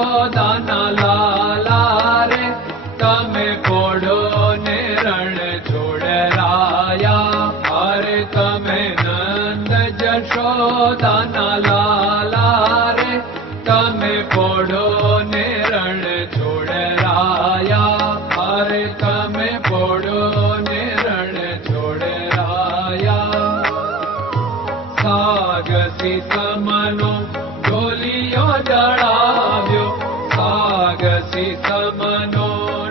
જશોદાના લાલા રે તમે પોડો ને રણ છોડરાયા. અરે તમે નંદ જશોદાના લાલા રે તમે પોડો ને રણ છોડરાયા. અરે તમે પોડો ને રણ છોડરાયા. સાગસી સમનો ઢોલિયો ડળાવ્યો, સાગસી સમનો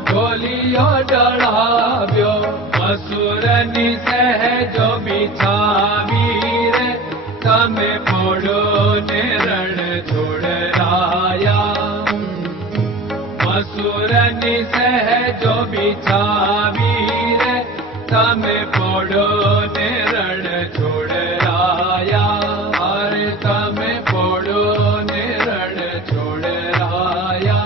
ઢોલિયો ડળાવ્યો. મસૂરની સહેજો બિછાવી રે તમે પોડો ને રણ છોડરાયા. મસૂરની સહેજો બિછાવી રે તમે પોડો ને રણ છોડરાયા. અરે તમે પોડો ને રણ છોડરાયા.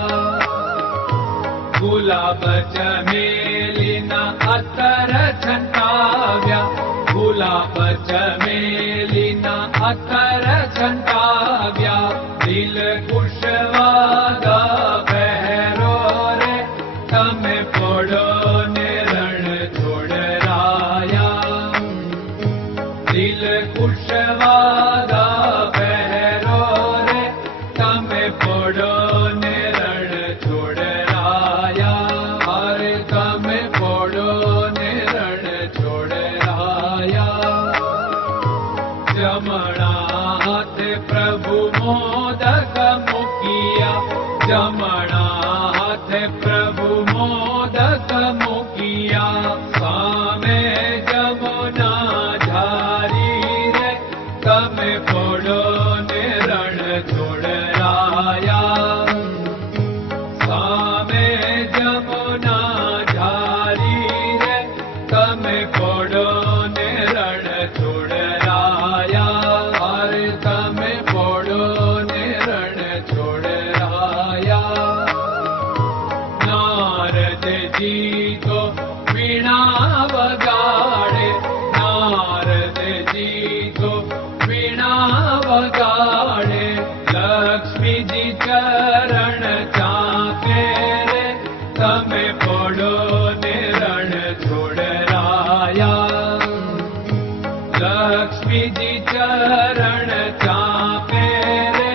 ગુલાબ ચમેલીના અત્તર છંટાવ્યા, ગુલાબ ચમેલીના અત્તર છંટાવ્યા. દિલ કુશવાદા પહેરો રે તમે પોડો ને રણ છોડરાયા. દિલ કુશવાદા પહેરો રે તમે પોડો ને રણ છોડરાયા. અરે તમે પોડો ને રણ છોડરાયા. જમણા હાથે પ્રભુ મોદક મૂકિયા, જમણા હાથે પ્રભુ મોદક મૂકિયા. સામે જમુના ઝારી રે તમે પોડો ને રણ છોડરાયા. સામે જમુના ઝારી રે તમે પોડો ને રણ છોડરાયા. અરે તમે પોડો ને રણ છોડરાયા. નારદજી તો વીણા વગાડે, નારદજી તો વીણા વગાડે. લક્ષ્મીજી ચરણ ચાકે રે તમે પોડો ને રણ છોડરાયા. લક્ષ્મીજી ચરણ ચાપે રે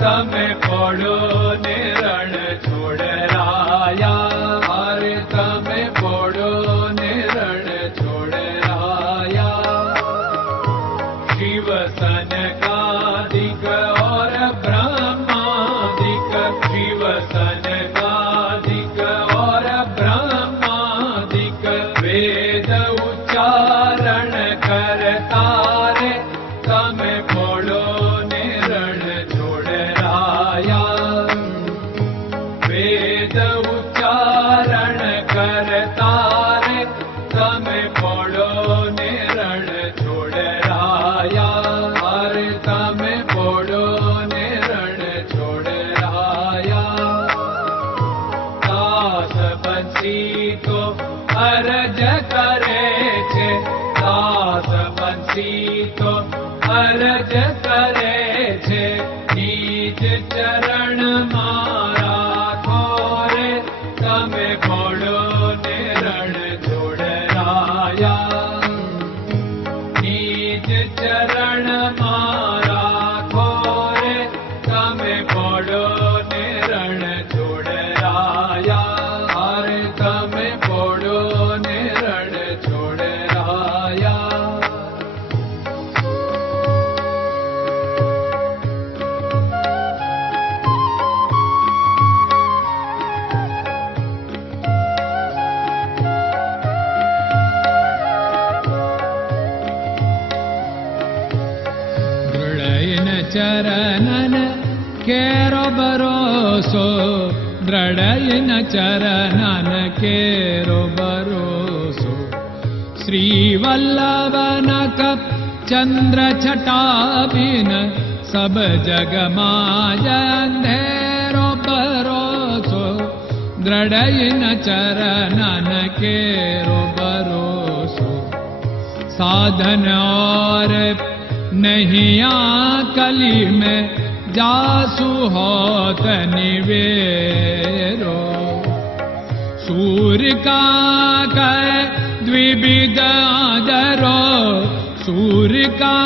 તમે પોડો ને રણ છોડરાયા. અરે તમે પોડો ને રણ છોડરાયા. શિવ સનકાદિક और ब्रह्मादिक, शिव सनकादिक और ब्रह्मादिक. वेद उच्चारण करता रे તમે પોડો ને રણ છોડરાયા. વેદ ઉચ્ચારણ કરતા રે તમે પોડો ને રણ છોડરાયા. અરે તમે પોડો ને રણ છોડરાયા. દાસ બંસી તો અરજ કરે છે, દાસ બંસી તો અરજ કરે છે. નીચ ચરણ મારા ખોરે તમે પોડો ને રણ છોડરાયા. નીચ ચરણ મારા ખોરે તમે પોડો ને રણ છોડરાયા. અરે તમે પોડો ને રણ છોડરાયા. ચરણન કેરો ભરોસો, દ્રઢયન ચરણન કેરો ભરોસો. શ્રી વલ્લભન કપ ચંદ્ર છટાબિન સબ જગમાં અંધેરો ભરોસો. દ્રઢયન ચરણન કેરો ભરોસો. साधन और नहीं कली में जासु होत निवेरो सूर्य का कै द्विविध आदरो सूर्य का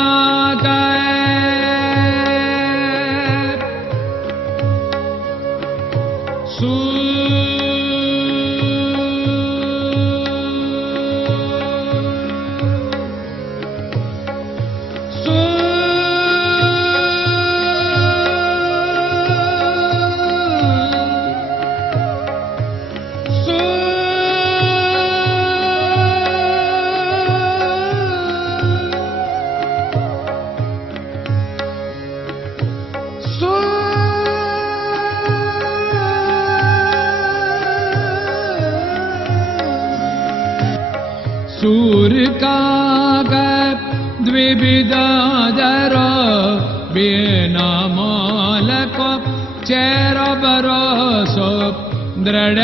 सूर्य का द्विविधादर बिना मालको चेर भरोसो दृढ़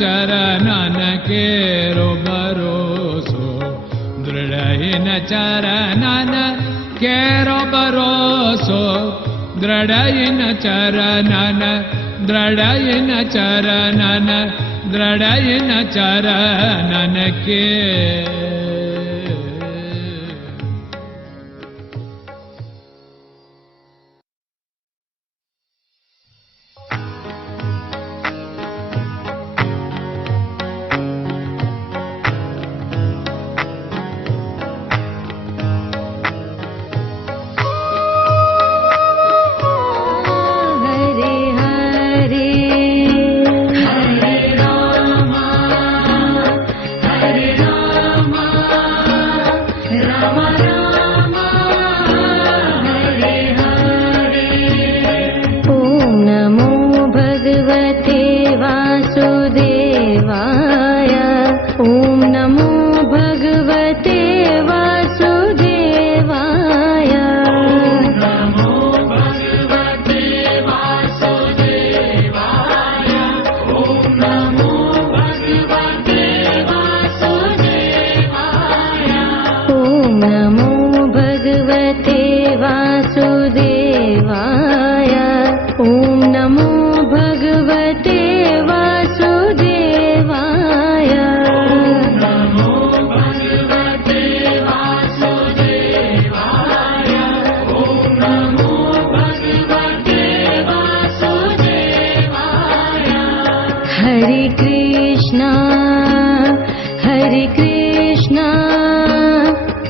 चरणन केरो भरोसो दृढ़ चरणन केरो भरोसो दृढ़ चरणन दृढ़ चरणन दृढ़ चरणन के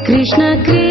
Krishna Krishna